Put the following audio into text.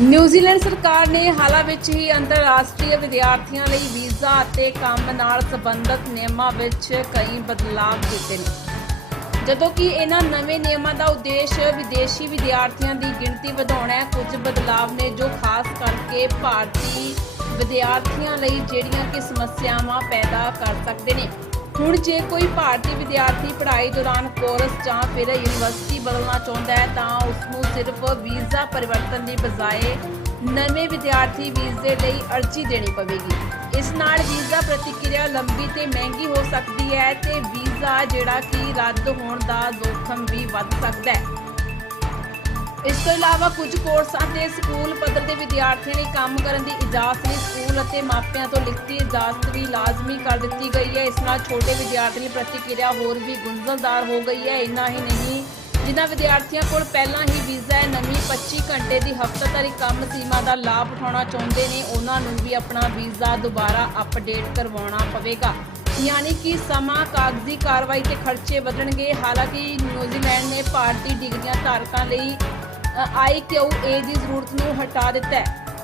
New Zealand ਸਰਕਾਰ ਨੇ ਹਾਲਾਂ ਵਿੱਚ ਹੀ ਅੰਤਰਰਾਸ਼ਟਰੀ ਵਿਦਿਆਰਥੀਆਂ ਲਈ ਵੀਜ਼ਾ ਅਤੇ ਕੰਮ ਨਾਲ ਸੰਬੰਧਿਤ ਨਿਯਮਾਂ ਵਿੱਚ ਕਈ ਬਦਲਾਅ ਕੀਤੇ ਨੇ। ਜਦੋਂ ਕਿ ਇਹਨਾਂ ਨਵੇਂ ਨਿਯਮਾਂ ਦਾ ਉਦੇਸ਼ ਵਿਦੇਸ਼ੀ ਵਿਦਿਆਰਥੀਆਂ ਦੀ ਗਿਣਤੀ ਵਧਾਉਣਾ ਹੈ, ਕੁਝ ਬਦਲਾਅ ਨੇ ਜੋ ਖਾਸ ਕਰਕੇ ਭਾਰਤੀ ਵਿਦਿਆਰਥੀਆਂ ਲਈ ਜਿਹੜੀਆਂ ਕਿ ਸਮੱਸਿਆਵਾਂ ਪੈਦਾ ਕਰ ਸਕਦੇ ਨੇ। ਹੁਣ ਜੇ ਕੋਈ ਭਾਰਤੀ ਵਿਦਿਆਰਥੀ ਪੜ੍ਹਾਈ ਦੌਰਾਨ ਕੋਰਸ ਜਾਂ ਫਿਰ ਯੂਨੀਵਰਸਿਟੀ ਬਦਲਣਾ ਚਾਹੁੰਦਾ ਹੈ, ਤਾਂ ਉਸ ਨੂੰ ਸਿਰਫ ਵੀਜ਼ਾ ਪਰਿਵਰਤਨ ਦੀ ਬਜਾਏ ਨਵੇਂ ਵਿਦਿਆਰਥੀ ਵੀਜ਼ੇ ਲਈ ਅਰਜ਼ੀ ਦੇਣੀ ਪਵੇਗੀ। ਇਸ ਨਾਲ ਵੀਜ਼ਾ ਪ੍ਰਤੀਕਿਰਿਆ ਲੰਬੀ ਤੇ ਮਹਿੰਗੀ ਹੋ ਸਕਦੀ ਹੈ ਤੇ ਵੀਜ਼ਾ ਜਿਹੜਾ ਕਿ ਰੱਦ ਹੋਣ ਦਾ ਜੋਖਮ ਵੀ ਵੱਧ ਸਕਦਾ ਹੈ। ਇਸ ਤੋਂ ਇਲਾਵਾ ਕੁਝ ਕੋਰਸਾਂ ਤੇ ਸਕੂਲ ਪੱਧਰ ਦੇ ਵਿਦਿਆਰਥੀਆਂ ਲਈ ਕੰਮ ਕਰਨ ਦੀ ਇਜਾਜ਼ਤ ਲਈ ਸਕੂਲ ਅਤੇ ਮਾਪਿਆਂ ਤੋਂ ਲਿਖਤੀ ਇਜਾਜ਼ਤ ਵੀ ਲਾਜ਼ਮੀ ਕਰ ਦਿੱਤੀ ਗਈ ਹੈ। ਇਸ ਨਾਲ ਛੋਟੇ ਵਿਦਿਆਰਥੀ ਪ੍ਰਤੀਕਿਰਿਆ ਹੋਰ ਵੀ ਗੁੰਝਲਦਾਰ ਹੋ ਗਈ ਹੈ। ਇੰਨਾ ਹੀ ਨਹੀਂ, ਜਿਨ੍ਹਾਂ ਵਿਦਿਆਰਥੀਆਂ ਕੋਲ ਪਹਿਲਾਂ ਹੀ ਵੀਜ਼ਾ ਹੈ, ਨਵੀਂ 25 ਘੰਟੇ ਦੀ ਹਫ਼ਤਾਵਾਰੀ ਕੰਮ ਸੀਮਾ ਦਾ ਲਾਭ ਉਠਾਉਣਾ ਚਾਹੁੰਦੇ ਨੇ, ਉਹਨਾਂ ਨੂੰ ਵੀ ਆਪਣਾ ਵੀਜ਼ਾ ਦੁਬਾਰਾ ਅਪਡੇਟ ਕਰਵਾਉਣਾ ਪਵੇਗਾ। ਯਾਨੀ ਕਿ ਸਮਾਂ ਕਾਗਜ਼ੀ ਕਾਰਵਾਈ ਤੇ ਖਰਚੇ ਵਧਣਗੇ। ਹਾਲਾਂਕਿ ਨਿਊਜ਼ੀਲੈਂਡ ਨੇ ਭਾਰਤੀ ਡਿਗਰੀਆਂ ਧਾਰਕਾਂ ਲਈ ਆਈਕਿਊਏ ਦੀ ਜ਼ਰੂਰਤ ਨੂੰ ਹਟਾ ਦਿੱਤਾ ਹੈ।